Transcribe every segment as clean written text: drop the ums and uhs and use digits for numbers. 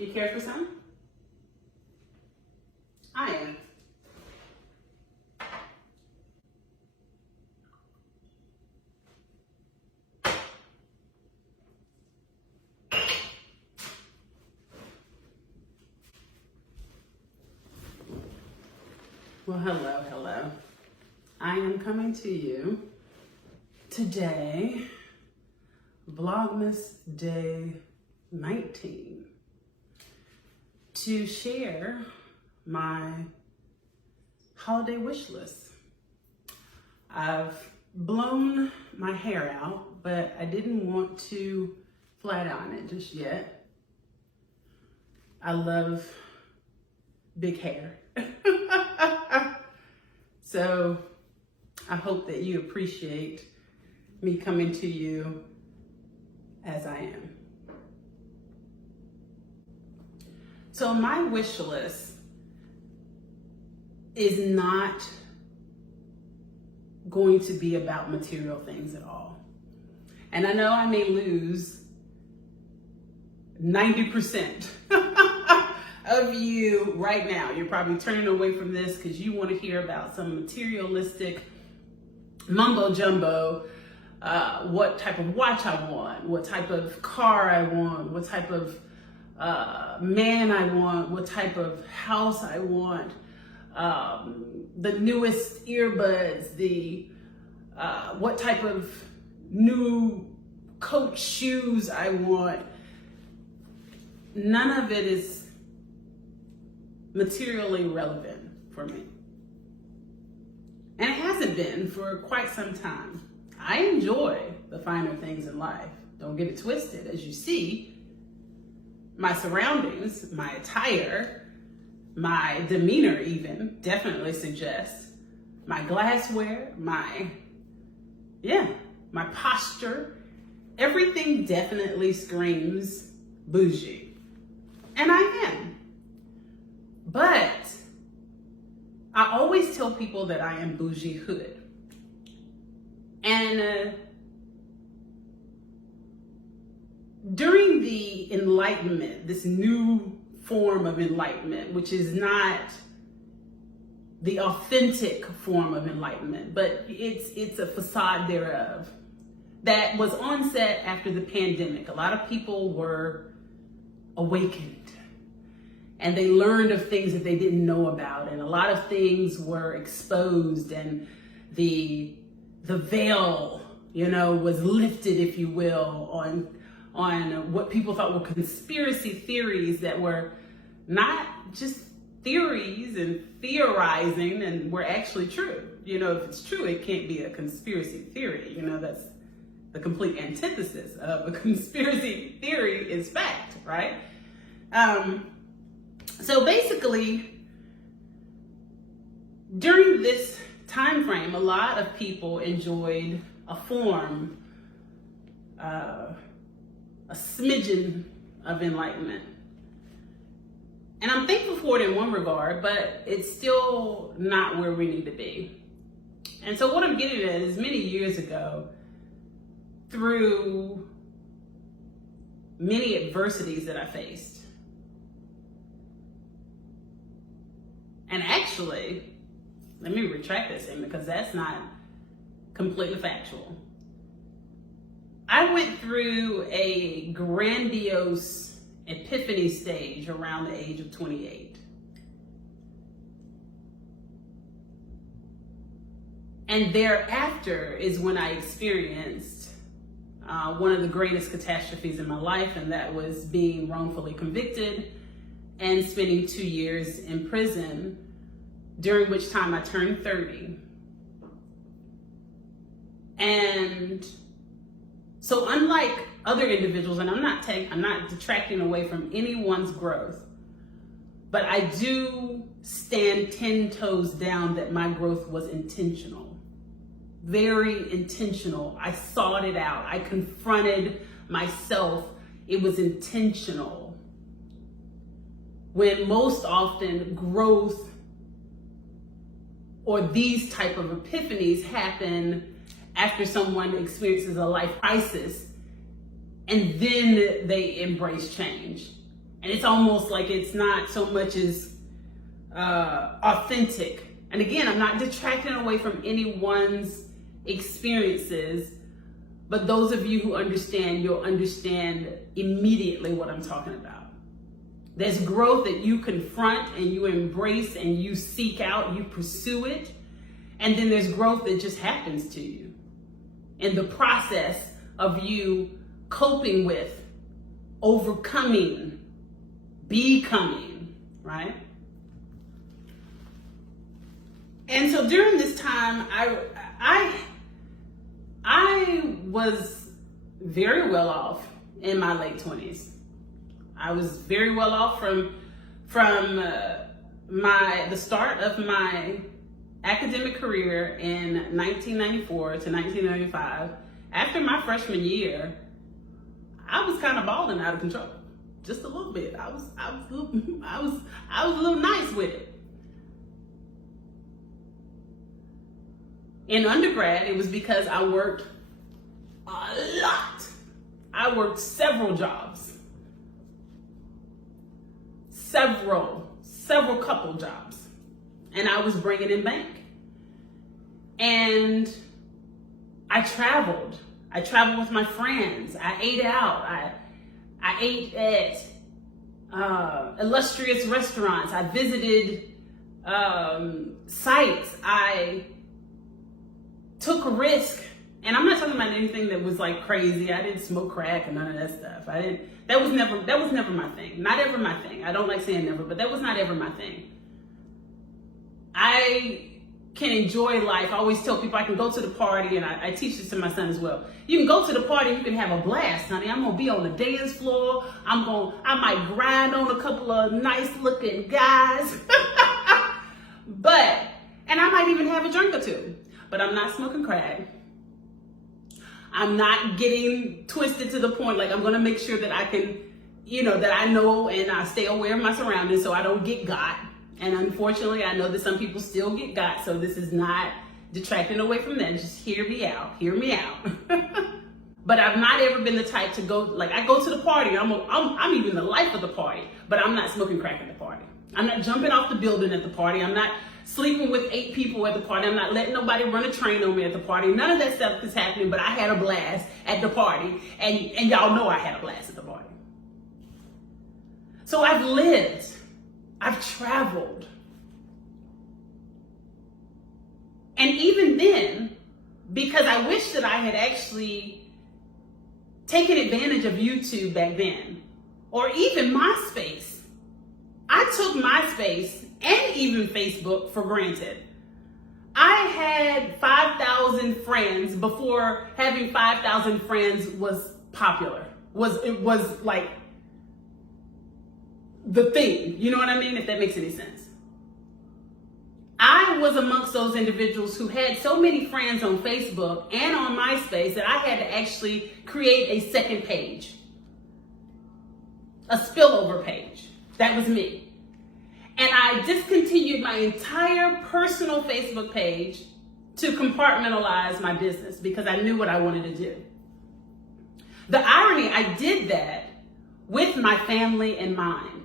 You care for some? I am. Well, hello. I am coming to you today, Vlogmas Day 19, to share my holiday wish list. I've blown my hair out, but I didn't want to flat iron it just yet. I love big hair. So I hope that you appreciate me coming to you as I am. So my wish list is not going to be about material things at all. And I know I may lose 90% of you right now. You're probably turning away from this because you want to hear about some materialistic mumbo jumbo, what type of watch I want, what type of car I want, what type of man I want, what type of house I want, the newest earbuds, the what type of new Coach shoes I want. None of it is materially relevant for me. And it hasn't been for quite some time. I enjoy the finer things in life. Don't get it twisted. As you see, my surroundings, my attire, my demeanor even definitely suggests my glassware, my posture, everything definitely screams bougie. And I am. But I always tell people that I am bougie hood. And during the Enlightenment, this new form of enlightenment, which is not the authentic form of enlightenment, but it's a facade thereof, that was onset after the pandemic. A lot of people were awakened. And they learned of things that they didn't know about, and a lot of things were exposed, and the veil, was lifted, if you will, on what people thought were conspiracy theories that were not just theories and theorizing and were actually true. If it's true, it can't be a conspiracy theory. That's the complete antithesis of a conspiracy theory is fact, right? So basically, during this time frame, a lot of people enjoyed a form, a smidgen of enlightenment. And I'm thankful for it in one regard, but it's still not where we need to be. And so what I'm getting at is many years ago, through many adversities that I faced, and actually, let me retract that statement because that's not completely factual. I went through a grandiose epiphany stage around the age of 28. And thereafter is when I experienced one of the greatest catastrophes in my life, and that was being wrongfully convicted and spending 2 years in prison, during which time I turned 30. And so unlike other individuals, and I'm not detracting away from anyone's growth, but I do stand 10 toes down that my growth was intentional, very intentional. I sought it out. I confronted myself. It was intentional. When most often growth or these type of epiphanies happen after someone experiences a life crisis and then they embrace change. And it's almost like it's not so much as authentic. And again, I'm not detracting away from anyone's experiences, but those of you who understand, you'll understand immediately what I'm talking about. There's growth that you confront and you embrace and you seek out, you pursue it. And then there's growth that just happens to you in the process of you coping with, overcoming, becoming, right? And so during this time, I was very well off in my late 20s. I was very well off from the start of my academic career in 1994 to 1995. After my freshman year, I was kind of balling out of control, just a little bit. I was a little nice with it. In undergrad, it was because I worked a lot. I worked several jobs. Several couple jobs. And I was bringing in bank. And I traveled. I traveled with my friends. I ate out. I ate at illustrious restaurants. I visited sites. I took a risk. And I'm not talking about anything that was like crazy. I didn't smoke crack and none of that stuff. That was never my thing. Not ever my thing. I don't like saying never, but that was not ever my thing. I can enjoy life. I always tell people I can go to the party, and I teach this to my son as well. You can go to the party, you can have a blast, honey. I'm gonna be on the dance floor. I might grind on a couple of nice looking guys. And I might even have a drink or two. But I'm not smoking crack. I'm not getting twisted to the point, like I'm gonna make sure that I can, that I know and I stay aware of my surroundings so I don't get got. And unfortunately, I know that some people still get got, so this is not detracting away from that. Just hear me out. But I've not ever been the type to go, like I go to the party, I'm even the life of the party, but I'm not smoking crack at the party. I'm not jumping off the building at the party. I'm not sleeping with 8 people at the party. I'm not letting nobody run a train on me at the party. None of that stuff is happening, but I had a blast at the party, and y'all know I had a blast at the party. So I've lived. I've traveled. And even then, because I wish that I had actually taken advantage of YouTube back then, or even MySpace. I took MySpace and even Facebook for granted. I had 5,000 friends before having 5,000 friends was popular. It was like the thing, you know what I mean? If that makes any sense. I was amongst those individuals who had so many friends on Facebook and on MySpace that I had to actually create a second page, a spillover page. That was me. And I discontinued my entire personal Facebook page to compartmentalize my business because I knew what I wanted to do. The irony, I did that with my family in mind.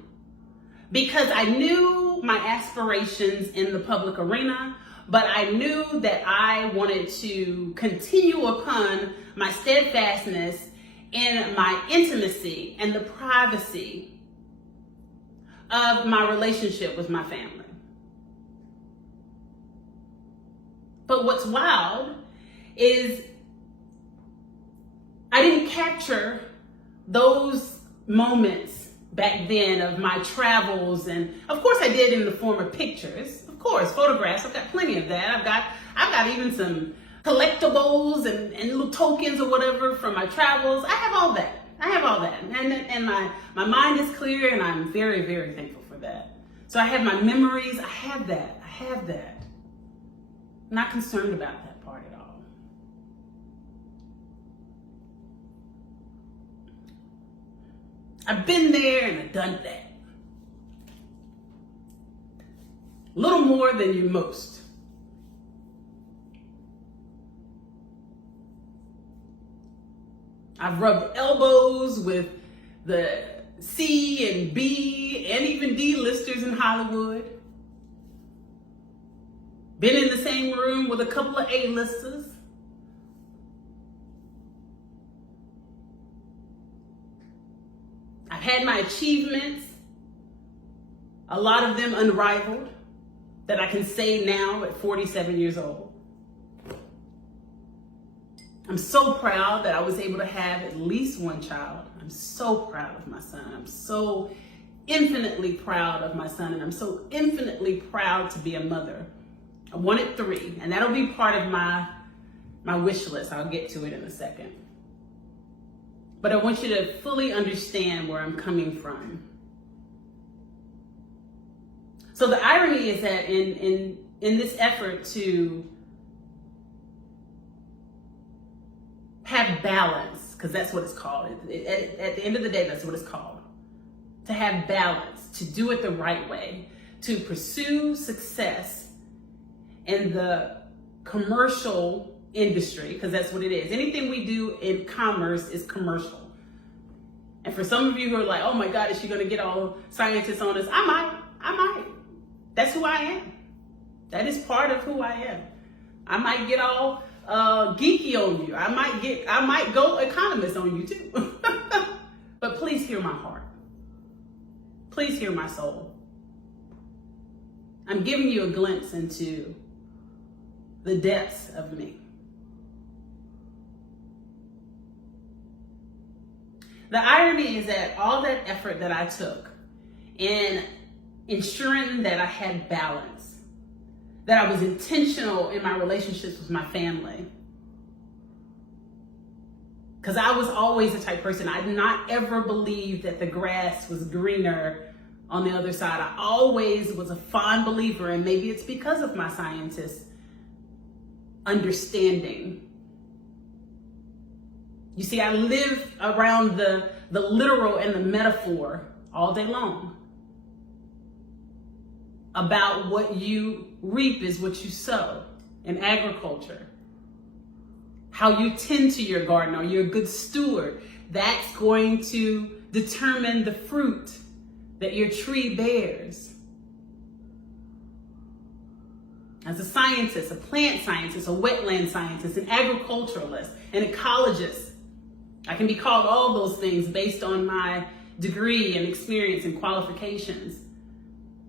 Because I knew my aspirations in the public arena, but I knew that I wanted to continue upon my steadfastness in my intimacy and the privacy of my relationship with my family. But what's wild is I didn't capture those moments back then of my travels, and of course I did in the form of pictures, of course, photographs. I've got plenty of that. I've got even some collectibles and little tokens or whatever from my travels. I have all that. And my mind is clear, and I'm very, very thankful for that. So I have my memories. I have that. I'm not concerned about that part at all. I've been there and I've done that. A little more than you most. I've rubbed elbows with the C and B and even D-listers in Hollywood. Been in the same room with a couple of A-listers. I've had my achievements, a lot of them unrivaled, that I can say now at 47 years old. I'm so proud that I was able to have at least one child. I'm so proud of my son. I'm so infinitely proud of my son, and I'm so infinitely proud to be a mother. I wanted 3, and that'll be part of my wish list. I'll get to it in a second. But I want you to fully understand where I'm coming from. So the irony is that in this effort to have balance, because that's what it's called. At the end of the day, that's what it's called. To have balance, to do it the right way, to pursue success in the commercial industry, because that's what it is. Anything we do in commerce is commercial. And for some of you who are like, oh my God, is she going to get all scientists on us? I might. That's who I am. That is part of who I am. I might get all geeky on you. I might go economist on you too. But please hear my heart. Please hear my soul. I'm giving you a glimpse into the depths of me. The irony is that all that effort that I took in ensuring that I had balance, that I was intentional in my relationships with my family, because I was always the type of person, I did not ever believe that the grass was greener on the other side. I always was a fond believer, and maybe it's because of my scientist understanding. You see, I live around the literal and the metaphor all day long. About what you reap is what you sow in agriculture. How you tend to your garden, or you're a good steward, that's going to determine the fruit that your tree bears. As a scientist, a plant scientist, a wetland scientist, an agriculturalist, an ecologist, I can be called all those things based on my degree and experience and qualifications.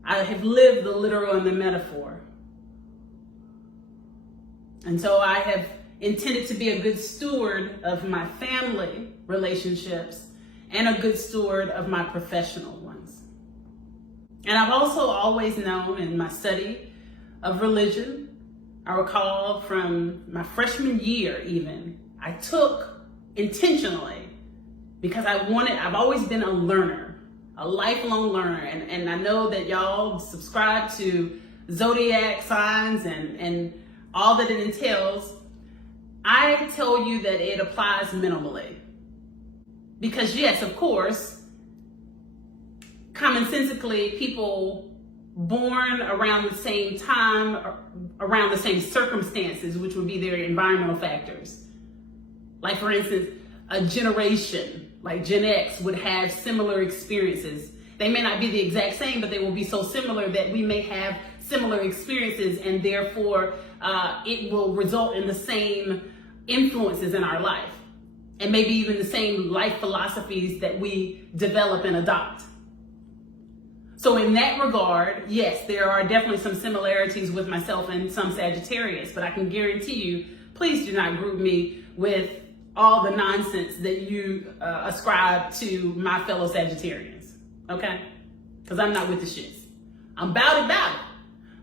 I have lived the literal and the metaphor. And so I have intended to be a good steward of my family relationships and a good steward of my professional ones. And I've also always known in my study of religion, I recall from my freshman year even, I took intentionally, because I've always been a learner, a lifelong learner. And I know that y'all subscribe to zodiac signs and all that it entails. I tell you that it applies minimally. Because yes, of course, commonsensically, people born around the same time, around the same circumstances, which would be their environmental factors. Like for instance, a generation like Gen X would have similar experiences. They may not be the exact same, but they will be so similar that we may have similar experiences, and therefore it will result in the same influences in our life, and maybe even the same life philosophies that we develop and adopt. So in that regard, yes, there are definitely some similarities with myself and some Sagittarius, but I can guarantee you, please do not group me with all the nonsense that you ascribe to my fellow Sagittarians, okay? Because I'm not with the shits. I'm about it,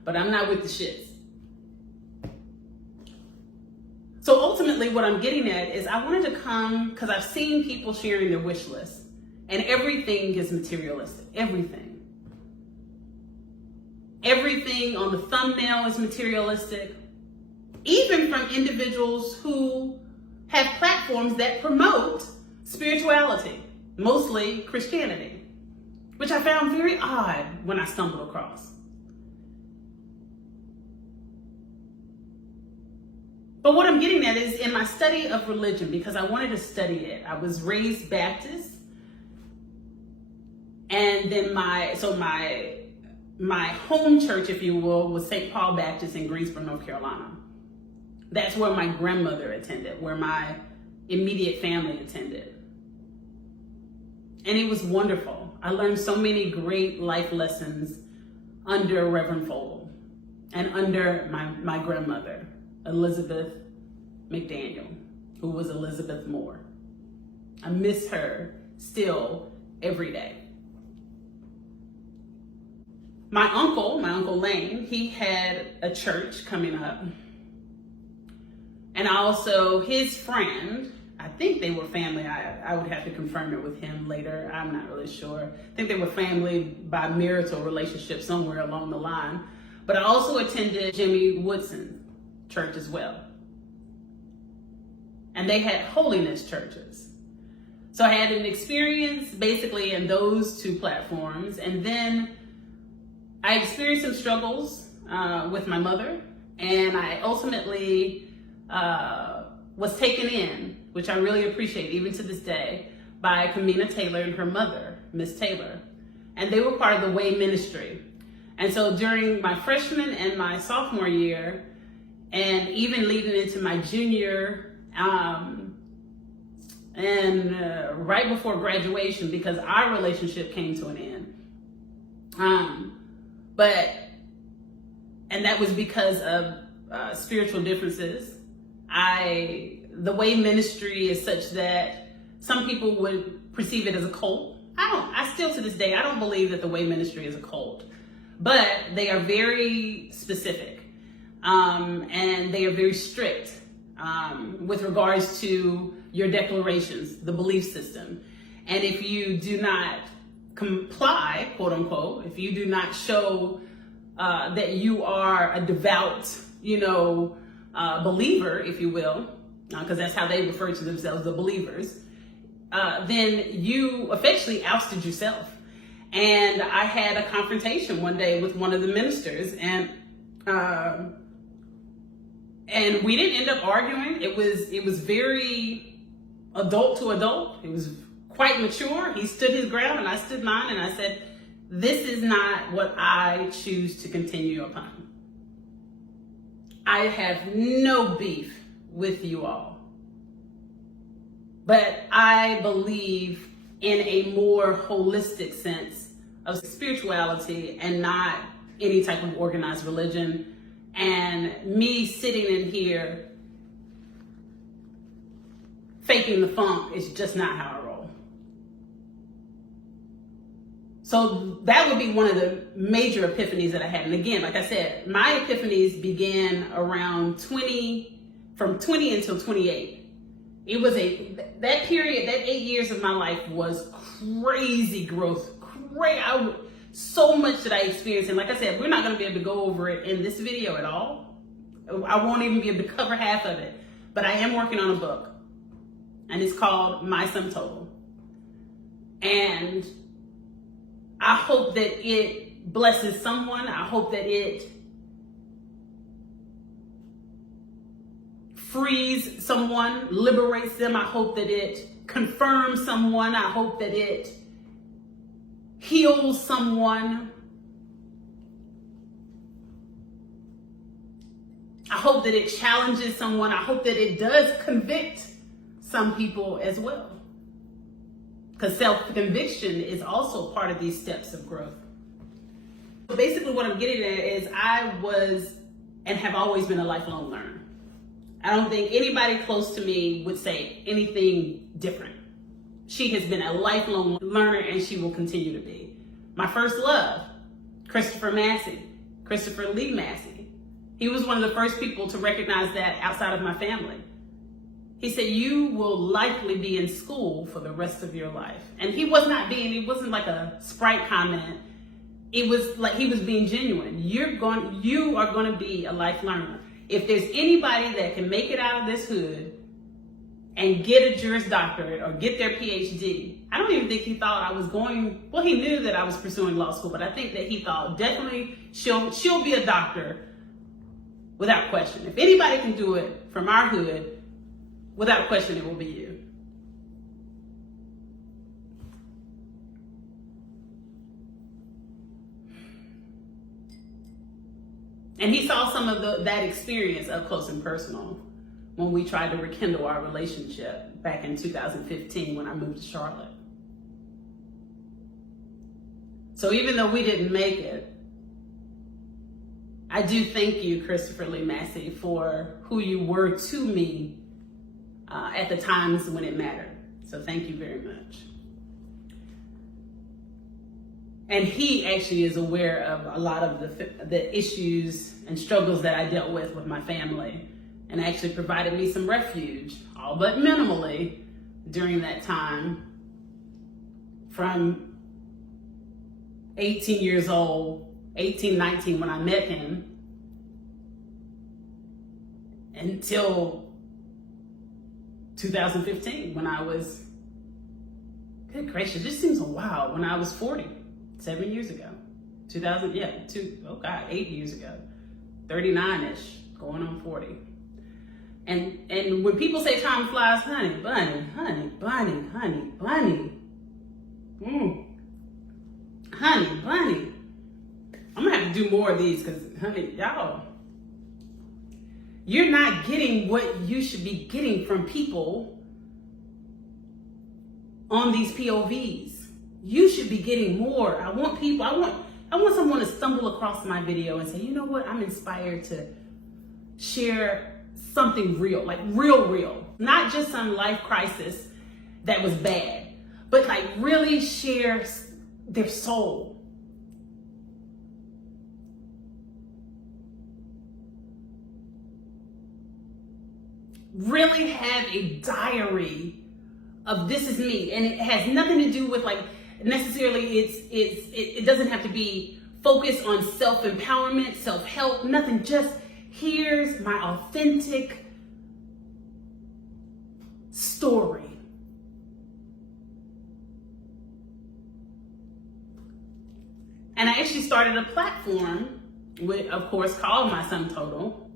but I'm not with the shits. So ultimately what I'm getting at is I wanted to come, because I've seen people sharing their wish list, and everything is materialistic, everything. Everything on the thumbnail is materialistic, even from individuals who have platforms that promote spirituality, mostly Christianity, which I found very odd when I stumbled across. But what I'm getting at is in my study of religion, because I wanted to study it. I was raised Baptist. And then my home church, if you will, was St. Paul Baptist in Greensboro, North Carolina. That's where my grandmother attended, where my immediate family attended. And it was wonderful. I learned so many great life lessons under Reverend Fogle and under my grandmother, Elizabeth McDaniel, who was Elizabeth Moore. I miss her still every day. My uncle Lane, he had a church coming up. And also his friend, I think they were family. I would have to confirm it with him later. I'm not really sure. I think they were family by marital relationship somewhere along the line. But I also attended Jimmy Woodson's church as well. And they had holiness churches. So I had an experience basically in those two platforms. And then I experienced some struggles with my mother. And I ultimately was taken in, which I really appreciate even to this day, by Kamina Taylor and her mother, Miss Taylor. And they were part of the Way Ministry. And so during my freshman and my sophomore year, and even leading into my junior, and right before graduation, because our relationship came to an end. And that was because of spiritual differences. The Way Ministry is such that some people would perceive it as a cult. I still to this day, I don't believe that the Way Ministry is a cult, but they are very specific, and they are very strict with regards to your declarations, the belief system. And if you do not comply, quote unquote, if you do not show that you are a devout, believer, if you will, because that's how they refer to themselves, the believers, then you effectively ousted yourself. And I had a confrontation one day with one of the ministers, and we didn't end up arguing. It was very adult to adult. It was quite mature. He stood his ground and I stood mine, and I said, this is not what I choose to continue upon. I have no beef with you all, but I believe in a more holistic sense of spirituality and not any type of organized religion. And me sitting in here faking the funk is just not how I roll. So that would be one of the major epiphanies that I had. And again, like I said, my epiphanies began around from 20 until 28. It was that period, that 8 years of my life was crazy growth. So much that I experienced. And like I said, we're not going to be able to go over it in this video at all. I won't even be able to cover half of it. But I am working on a book, and it's called My Sum Total. And I hope that it blesses someone. I hope that it frees someone, liberates them. I hope that it confirms someone. I hope that it heals someone. I hope that it challenges someone. I hope that it does convict some people as well. Because self-conviction is also part of these steps of growth. So basically what I'm getting at is I was and have always been a lifelong learner. I don't think anybody close to me would say anything different. She has been a lifelong learner, and she will continue to be. My first love, Christopher Lee Massey. He was one of the first people to recognize that outside of my family. He said, you will likely be in school for the rest of your life. And it wasn't like a Sprite comment. It was like he was being genuine. You are going to be a life learner. If there's anybody that can make it out of this hood and get a Juris Doctorate or get their PhD, I don't even think he thought I was going, well, he knew that I was pursuing law school, but I think that he thought definitely she'll be a doctor without question. If anybody can do it from our hood, without question, it will be you. And he saw some of that experience up close and personal when we tried to rekindle our relationship back in 2015 when I moved to Charlotte. So even though we didn't make it, I do thank you, Christopher Lee Massey, for who you were to me at the times when it mattered. So thank you very much. And he actually is aware of a lot of the issues and struggles that I dealt with my family, and actually provided me some refuge, all but minimally, during that time from 18 years old, 18, 19 when I met him, until 2015 when I was, good gracious, this seems a while, when I was 40, 7 years ago. 8 years ago. 39-ish, going on 40. And when people say time flies, honey bunny, honey bunny, honey bunny. Honey bunny. I'm gonna have to do more of these because, honey, y'all, you're not getting what you should be getting from people on these POVs. You should be getting more. I want someone to stumble across my video and say, you know what, I'm inspired to share something real, like real, not just some life crisis that was bad, but like really share their soul. Really have a diary of this is me, and it has nothing to do with like necessarily it doesn't have to be focused on self-empowerment, self-help, nothing, just here's my authentic story. And I actually started a platform with, of course, called My Sum Total.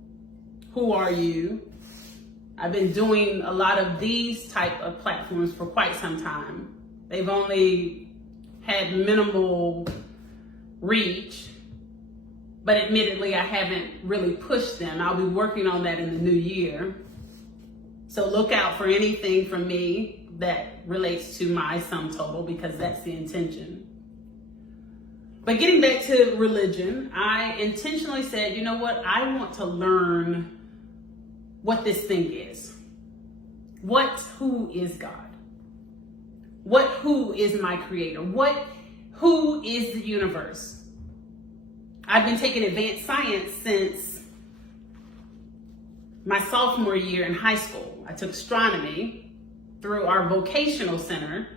Who are you? I've been doing a lot of these type of platforms for quite some time. They've only had minimal reach, but admittedly, I haven't really pushed them. I'll be working on that in the new year. So look out for anything from me that relates to my sum total, because that's the intention. But getting back to religion, I intentionally said, you know what? I want to learn what this thing is. Who is God? Who is my creator? Who is the universe? I've been taking advanced science since my sophomore year in high school. I took astronomy through our vocational center,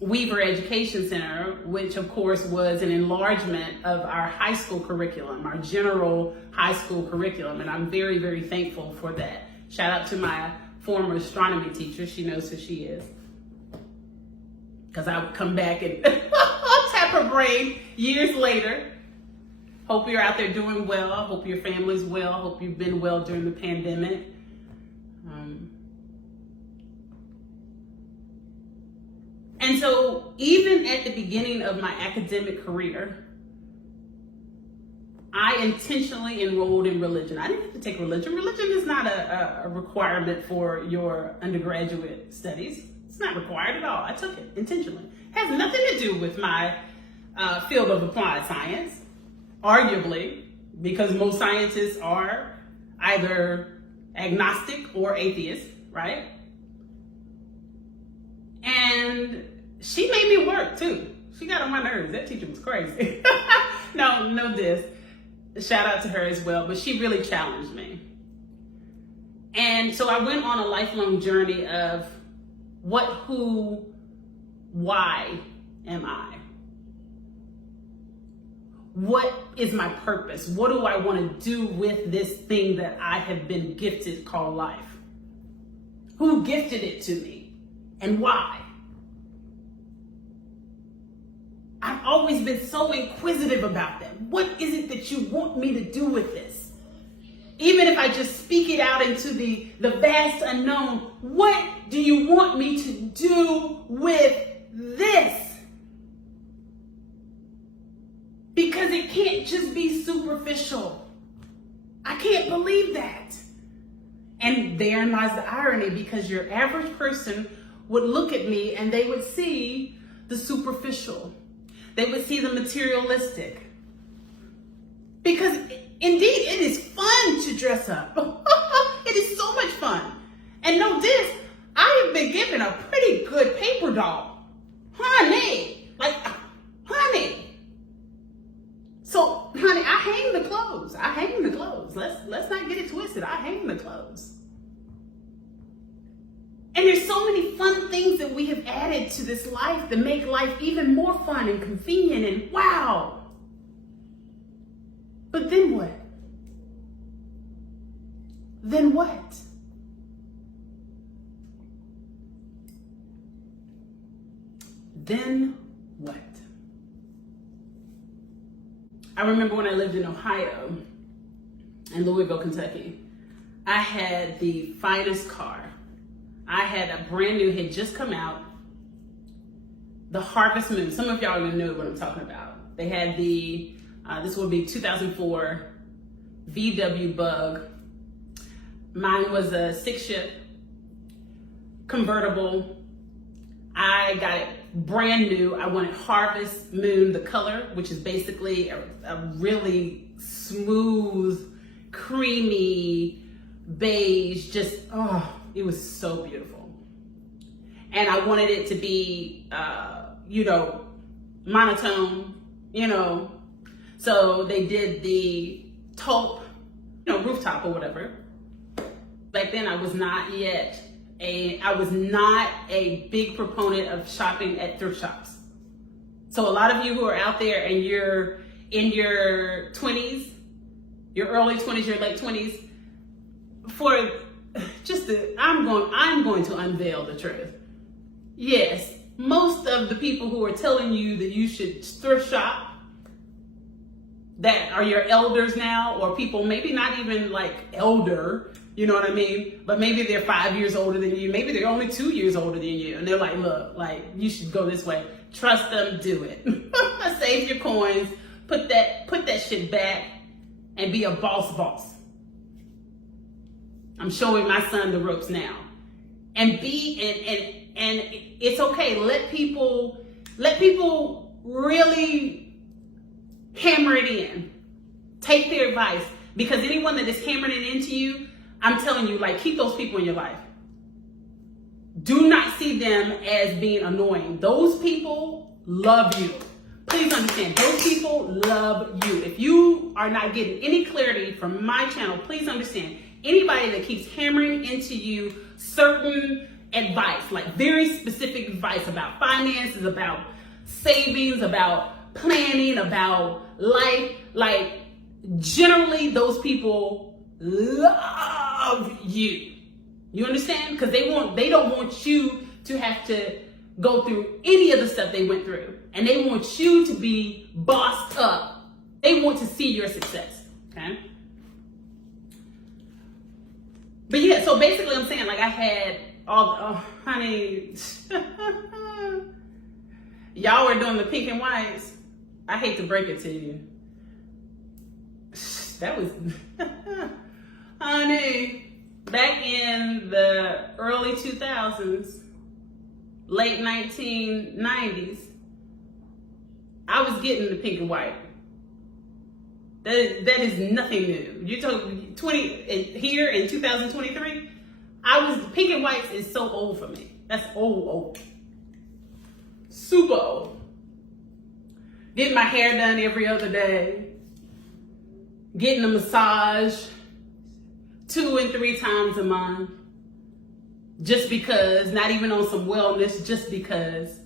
Weaver Education Center, which of course was an enlargement of our high school curriculum, our general high school curriculum. And I'm very, very thankful for that. Shout out to my former astronomy teacher. She knows who she is. Because I would come back and tap her brain years later. Hope you're out there doing well. Hope your family's well. Hope you've been well during the pandemic. And so even at the beginning of my academic career, I intentionally enrolled in religion. I didn't have to take religion. Religion is not a requirement for your undergraduate studies. It's not required at all. I took it intentionally. It has nothing to do with my field of applied science, arguably, because most scientists are either agnostic or atheist, right? And she made me work too. She got on my nerves. That teacher was crazy. No diss. Shout out to her as well, but she really challenged me. And so I went on a lifelong journey of what, who, why am I? What is my purpose? What do I want to do with this thing that I have been gifted called life? Who gifted it to me and why? I've always been so inquisitive about that. What is it that you want me to do with this? Even if I just speak it out into the vast unknown, what do you want me to do with this? Because Because it can't just be superficial. I can't believe that. And therein lies the irony, because your average person would look at me and they would see the superficial. They would see the materialistic. Because indeed, it is fun to dress up. It is so much fun. And know this, I have been given a pretty good paper doll. Honey, like, honey. So, honey, I hang the clothes. I hang the clothes. Let's not get it twisted. I hang the clothes. And there's so many fun things that we have added to this life that make life even more fun and convenient and wow. But then what? Then what? Then what? I remember when I lived in Ohio, in Louisville, Kentucky, I had the finest car. I had a brand new, had just come out, the Harvest Moon. Some of y'all know what I'm talking about. They had the, this would be 2004 VW Bug. Mine was a 6-ship convertible. I got it brand new. I wanted Harvest Moon, the color, which is basically a really smooth, creamy beige, just, oh, it was so beautiful. And I wanted it to be, monotone, so they did the taupe, rooftop or whatever. Back then I was not a big proponent of shopping at thrift shops. So a lot of you who are out there and you're in your 20s, your early 20s, your late 20s, I'm going to unveil the truth. Yes, most of the people who are telling you that you should thrift shop, that are your elders now, or people maybe not even like elder, you know what I mean? But maybe they're 5 years older than you. Maybe they're only 2 years older than you. And they're like, look, like, you should go this way. Trust them, do it. Save your coins, put that shit back, and be a boss. I'm showing my son the ropes now. And it's okay. Let people really hammer it in. Take their advice. Because anyone that is hammering it into you, I'm telling you, like, keep those people in your life. Do not see them as being annoying. Those people love you. Please understand, those people love you. If you are not getting any clarity from my channel, please understand, anybody that keeps hammering into you certain advice, like very specific advice about finances, about savings, about planning, about life, like, generally those people love you. You understand? Because they don't want you to have to go through any of the stuff they went through. And they want you to be bossed up. They want to see your success. Okay? But yeah, so basically I'm saying, like, I had honey, y'all were doing the pink and whites. I hate to break it to you. That was, honey, back in the early 2000s, late 1990s, I was getting the pink and white. That is nothing new. You're talking here in 2023, pink and whites is so old for me. That's old. Super old. Getting my hair done every other day. Getting a massage 2 and 3 times a month. Just because, not even on some wellness, just because.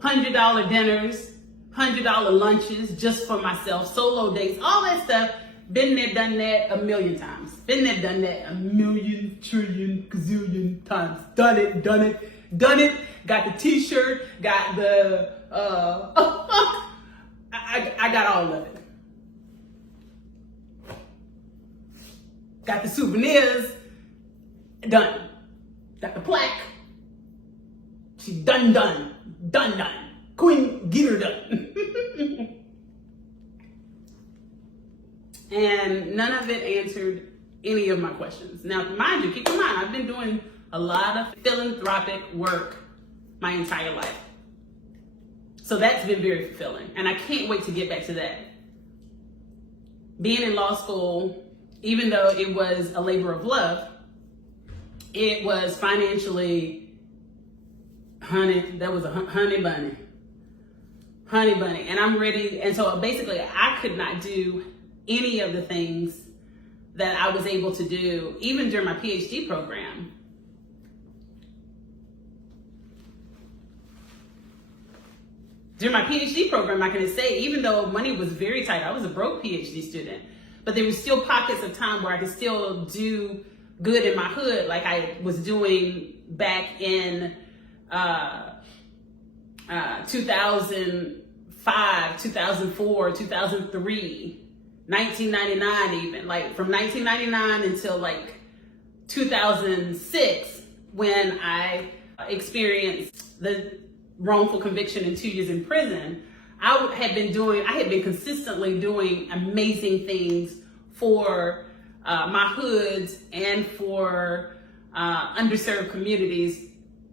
$100 dinners, $100 lunches just for myself, solo dates, all that stuff. Been there, done that a million times. Been there, done that a million, trillion, gazillion times. Done it. Got the t-shirt, got the, I got all of it. Got the souvenirs, done. Got the plaque. She done. Queen, get her done. And none of it answered any of my questions. Now, mind you, keep in mind, I've been doing a lot of philanthropic work my entire life. So that's been very fulfilling. And I can't wait to get back to that. Being in law school, even though it was a labor of love, it was financially, that was a honey bunny. And I'm ready. And so basically I could not do any of the things that I was able to do, even during my PhD program. During my PhD program, I can say, even though money was very tight, I was a broke PhD student, but there was still pockets of time where I could still do good in my hood, like I was doing back in 2005, 2004, 2003, 1999 even, like from 1999 until like 2006, when I experienced the wrongful conviction and 2 years in prison. I had been consistently doing amazing things for my hoods and for underserved communities,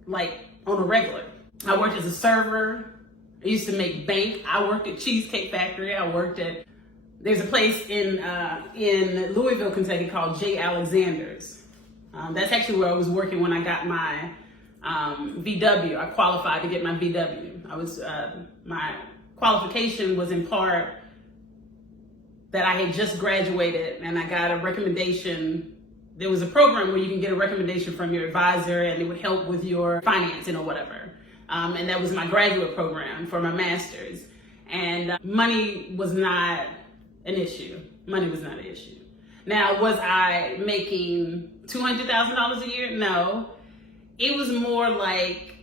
like on a regular. I worked as a server. I used to make bank. I worked at Cheesecake Factory. There's a place in Louisville, Kentucky called J. Alexander's. That's actually where I was working when I got my VW. I qualified to get my VW. My qualification was in part that I had just graduated and I got a recommendation. There was a program where you can get a recommendation from your advisor and it would help with your financing or whatever. And that was my graduate program for my master's. And money was not an issue. Money was not an issue. Now, was I making $200,000 a year? No. It was more like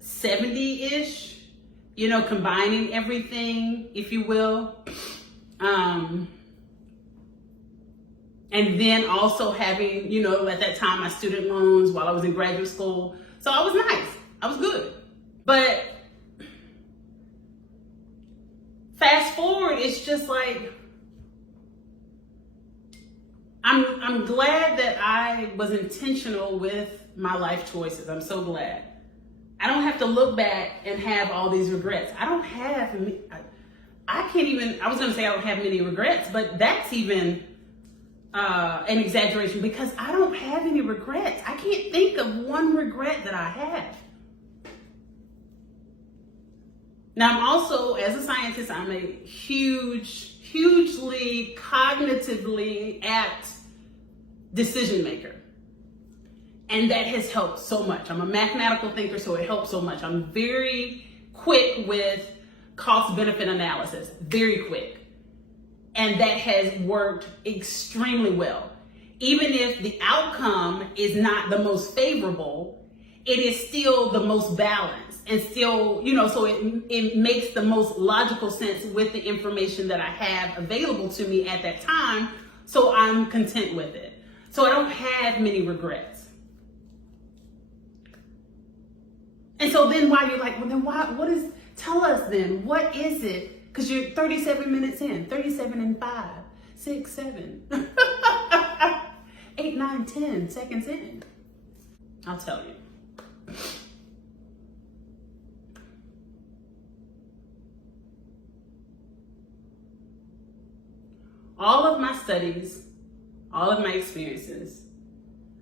70-ish, combining everything, if you will. And then also having, at that time, my student loans while I was in graduate school. So I was nice. I was good. But fast forward, it's just like, I'm glad that I was intentional with my life choices. I'm so glad. I don't have to look back and have all these regrets. I was going to say I don't have many regrets, but that's even an exaggeration because I don't have any regrets. I can't think of one regret that I have. Now, I'm also, as a scientist, I'm a hugely cognitively apt decision maker. And that has helped so much. I'm a mathematical thinker, so it helps so much. I'm very quick with cost-benefit analysis, very quick. And that has worked extremely well. Even if the outcome is not the most favorable, it is still the most balanced and still, so it makes the most logical sense with the information that I have available to me at that time. So I'm content with it. So I don't have many regrets. And so then why you're like, well, then tell us then, what is it? Because you're 37 minutes in, 37 and 5, 6, 7, 8, 9, 10 seconds in. I'll tell you. All of my studies, all of my experiences,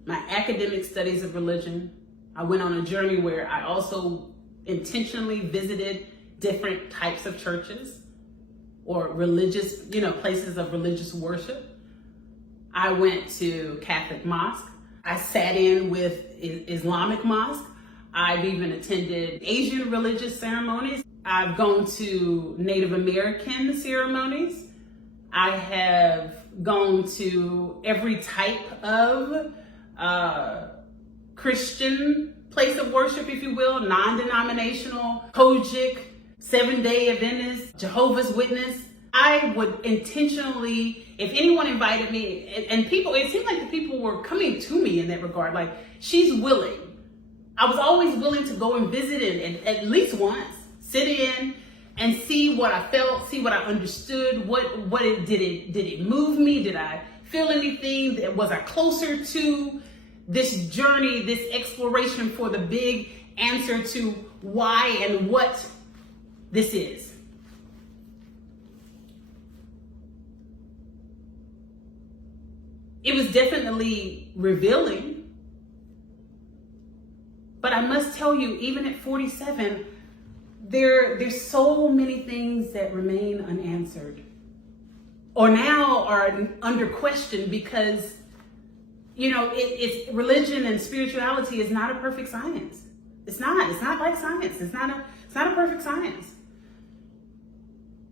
my academic studies of religion, I went on a journey where I also intentionally visited different types of churches or religious, places of religious worship. I went to Catholic mosque. I sat in with Islamic mosque. I've even attended Asian religious ceremonies. I've gone to Native American ceremonies. I have gone to every type of Christian place of worship, if you will, non-denominational, Kojic, Seventh-day Adventist, Jehovah's Witness. I would intentionally, if anyone invited me, and people, it seemed like the people were coming to me in that regard, like, she's willing. I was always willing to go and visit it and at least once, sit in, and see what I felt, see what I understood, did it move me? Did I feel anything? Was I closer to this journey, this exploration for the big answer to why and what this is? It was definitely revealing. But I must tell you, even at 47, there's so many things that remain unanswered or now are under question because, it's religion and spirituality is not a perfect science. It's not like science. It's not a perfect science.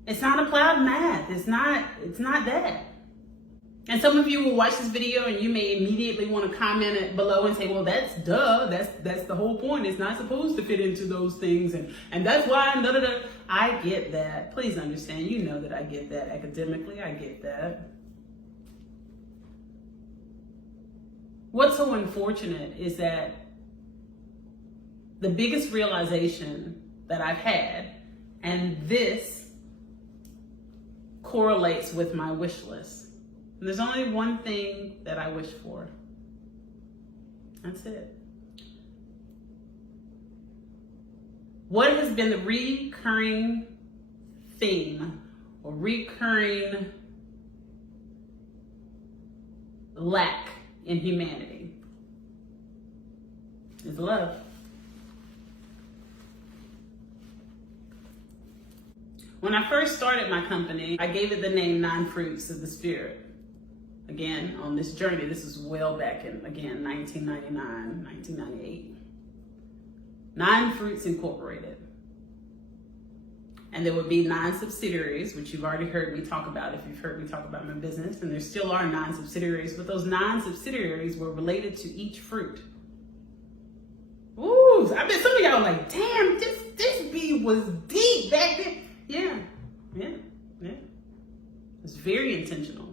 It's not applied math. It's not that. And some of you will watch this video and you may immediately want to comment it below and say, well, that's the whole point. It's not supposed to fit into those things. And that's why, I get that. Please understand, you know that I get that academically. I get that. What's so unfortunate is that the biggest realization that I've had, and this correlates with my wish list. And there's only one thing that I wish for. That's it. What has been the recurring theme or recurring lack in humanity is love. When I first started my company, I gave it the name 9 Fruits of the Spirit. Again, on this journey, this is well back in, 1999, 1998. 9 Fruits Incorporated. And there would be 9 subsidiaries, which you've already heard me talk about if you've heard me talk about my business. And there still are 9 subsidiaries, but those 9 subsidiaries were related to each fruit. Ooh, I bet some of y'all are like, damn, this bee was deep back then. Yeah. It's very intentional.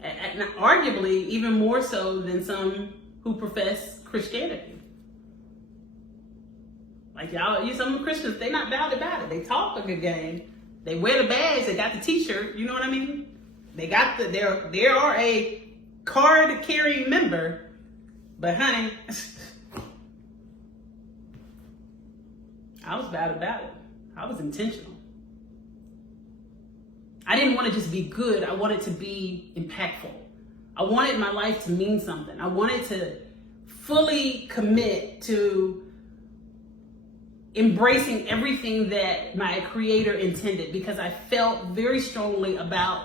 And arguably even more so than some who profess Christianity. Like some of the Christians, they not bad about it. They talk a good game. They wear the badge. They got the T-shirt. You know what I mean? They are a card-carrying member. But honey, I was bad about it. I was intentional. I didn't want to just be good. I wanted to be impactful. I wanted my life to mean something. I wanted to fully commit to embracing everything that my creator intended because I felt very strongly about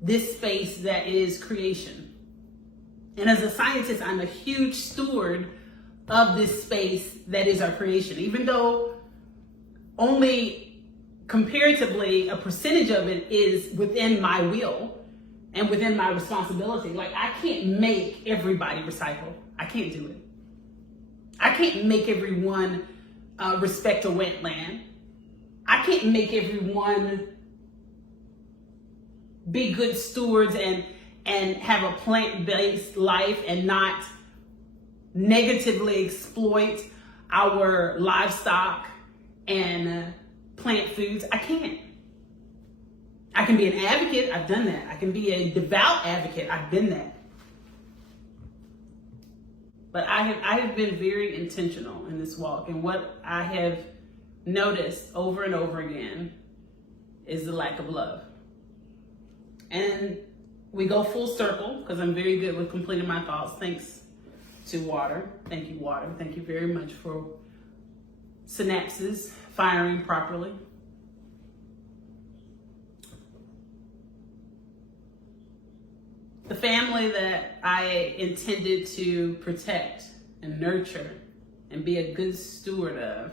this space that is creation. And as a scientist, I'm a huge steward of this space that is our creation, even though only comparatively a percentage of it is within my will and within my responsibility. Like, I can't make everybody recycle. I can't do it. I can't make everyone respect a wetland. I can't make everyone be good stewards and have a plant-based life and not negatively exploit our livestock and plant foods. I can't. I can be an advocate. I've done that. I can be a devout advocate. I've been that. But I have been very intentional in this walk. And what I have noticed over and over again is the lack of love. And we go full circle because I'm very good with completing my thoughts. Thanks to water. Thank you, water. Thank you very much for synapses firing properly. The family that I intended to protect and nurture and be a good steward of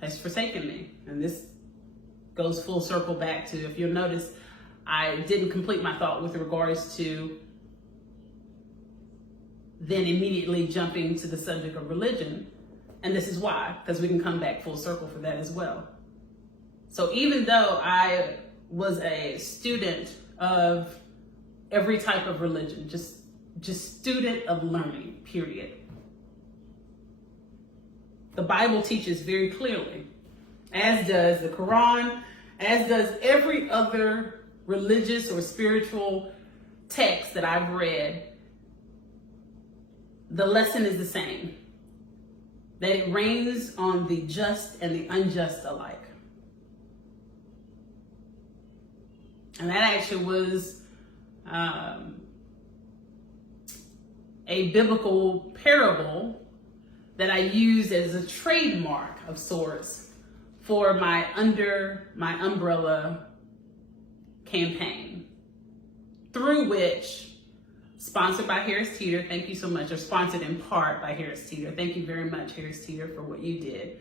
has forsaken me. And this goes full circle back to, if you'll notice, I didn't complete my thought with regards to then immediately jumping to the subject of religion. And this is why, because we can come back full circle for that as well. So even though I was a student of every type of religion, just student of learning, period. The Bible teaches very clearly as does the Quran, as does every other religious or spiritual text that I've read. The lesson is the same, that it rains on the just and the unjust alike. And that actually was a biblical parable that I used as a trademark of sorts for my Under My Umbrella campaign, through which, sponsored by Harris Teeter, thank you so much, or sponsored in part by Harris Teeter. Thank you very much, Harris Teeter, for what you did.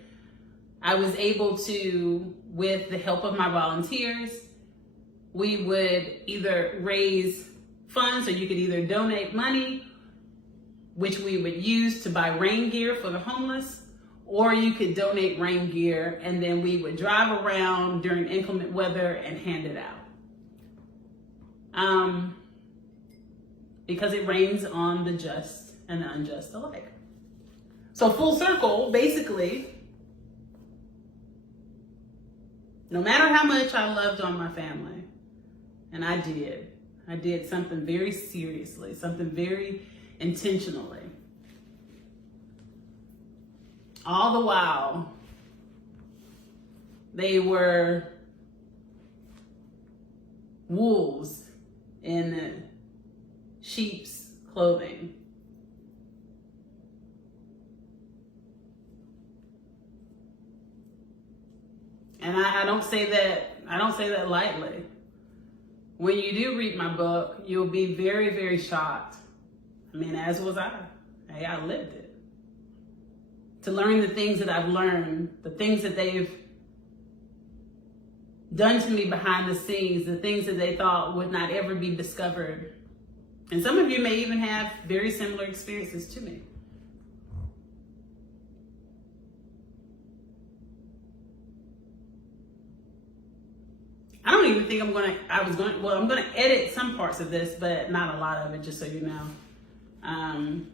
I was able to, with the help of my volunteers, we would either raise funds, or you could either donate money, which we would use to buy rain gear for the homeless, or you could donate rain gear and then we would drive around during inclement weather and hand it out. Because it rains on the just and the unjust alike. So full circle, basically, no matter how much I loved on my family, and I did something very seriously, something very intentionally. All the while, they were wolves in sheep's clothing. And I don't say that lightly. When you do read my book, you'll be very, very shocked. I mean, as was I. Hey, I lived it. To learn the things that I've learned, the things that they've done to me behind the scenes, the things that they thought would not ever be discovered. And some of you may even have very similar experiences to me. I don't even think I'm going to edit some parts of this, but not a lot of it, just so you know. I'm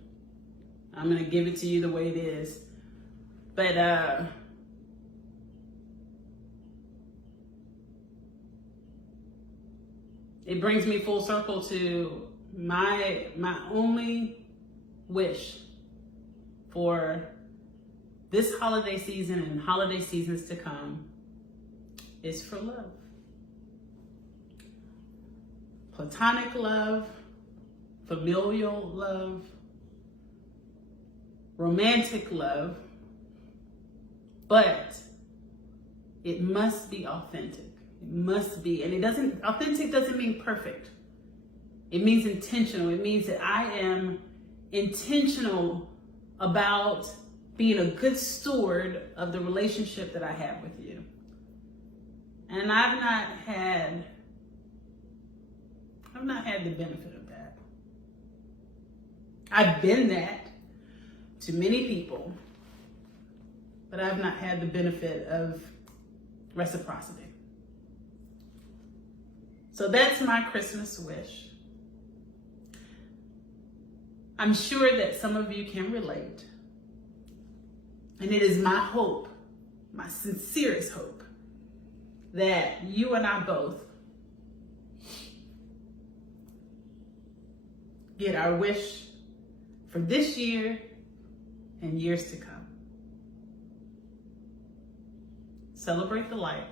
going to give it to you the way it is. But it brings me full circle to my only wish for this holiday season and holiday seasons to come is for love. Platonic love, familial love, romantic love, but it must be authentic. It must be, and authentic doesn't mean perfect. It means intentional. It means that I am intentional about being a good steward of the relationship that I have with you. And I've not had the benefit of that. I've been that to many people, but I've not had the benefit of reciprocity. So that's my Christmas wish. I'm sure that some of you can relate. And it is my hope, my sincerest hope, that you and I both get our wish for this year and years to come. Celebrate the light.